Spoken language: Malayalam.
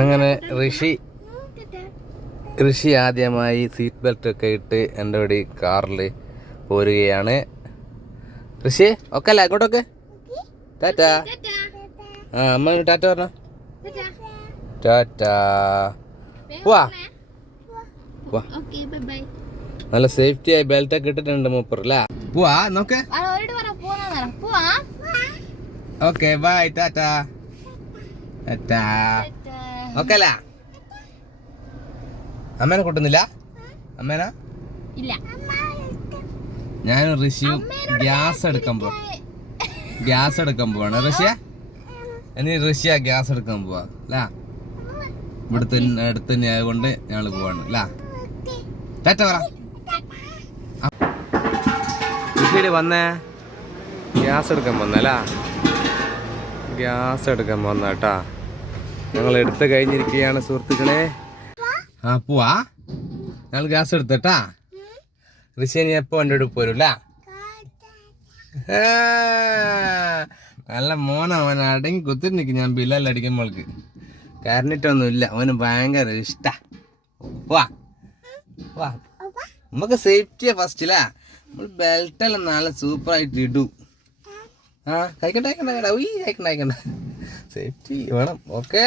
അങ്ങനെ ഋഷി ആദ്യമായി സീറ്റ് ബെൽറ്റ് ഒക്കെ ഇട്ട് എൻ്റെ കൂടി കാറിൽ പോരുകയാണ്. ഋഷി ഒക്കെ അല്ല അങ്ങോട്ടൊക്കെ ടാറ്റാ. അമ്മ ടാറ്റ പറഞ്ഞ ടാറ്റാ. പോവാ നല്ല സേഫ്റ്റി ആയി ബെൽറ്റ് ഒക്കെ ഇട്ടിട്ടുണ്ട് മൂപ്പർ അല്ലേ. പോവാ നോക്കെ. Okay bye tata. Tata. Okay അല്ല അമ്മേനെ കൂട്ടുന്നില്ല? അമ്മേനാ ഞാനും ഋഷിയും ഗ്യാസ് എടുക്കാൻ പോവാണ്. ഋഷിയ ഇനി ഋഷിയ ഗ്യാസ് എടുക്കാൻ പോവാ അല്ല. ഇവിടുത്തെ അടുത്ത് തന്നെ ആയതുകൊണ്ട് ഞങ്ങൾ പോവാണ് അല്ല. ടാറ്റ പറ. ഋഷിയുടെ വന്നേ ഗ്യാസ് എടുക്കാൻ വന്നല്ല. ഗ്യാസ് എടുക്കാൻ വന്ന കേട്ടാ. ഞങ്ങൾ എടുത്ത് കഴിഞ്ഞിരിക്കുകയാണ് സുഹൃത്തുക്കളെ. പോവാ ഞങ്ങൾ ഗ്യാസ് എടുത്തട്ടാ. ഋഷി നീ എപ്പോ വണ്ടി എടുപ്പ് വരൂല്ല. നല്ല മോനാ അവൻ അടങ്ങി കുത്തിരി നിൽക്കും. ഞാൻ ബില്ലെല്ലാം അടിക്കുമ്പോൾക്ക് കരഞ്ഞിട്ടൊന്നും ഇല്ല. അവന് ഭയങ്കര ഇഷ്ടാ. വാ വാ നമുക്ക് സേഫ്റ്റിയാ ഫസ്റ്റില്ല. നമ്മൾ ബെൽറ്റെല്ലാം നല്ല സൂപ്പറായിട്ട് ഇടൂ. കഴിക്കണ്ട സേഫ്റ്റി വേണം. ഓക്കെ.